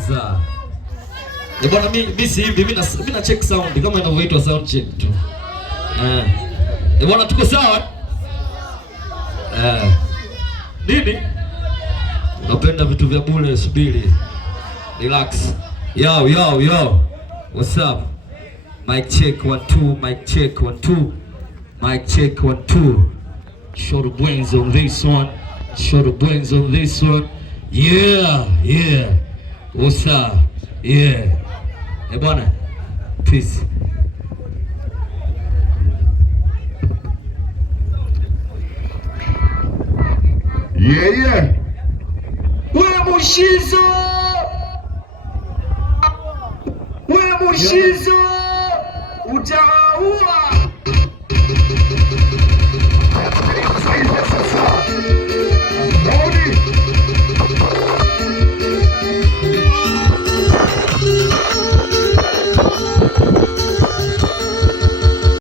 Sasa. Bwana mimi si hivi, mimi na check sound kama inavyoitwa sound check tu. Bwana tuko sawa? Nini? Unapenda vitu vya bure, subiri. Relax. Yo. What's up? Mic check 1 2, mic check 1 2. Mic check 1 2. Show the brains on this one. Show the brains on this one. Yeah. What's up? Yeah. Bwana. Peace. Yeah. Wewe Mushizo.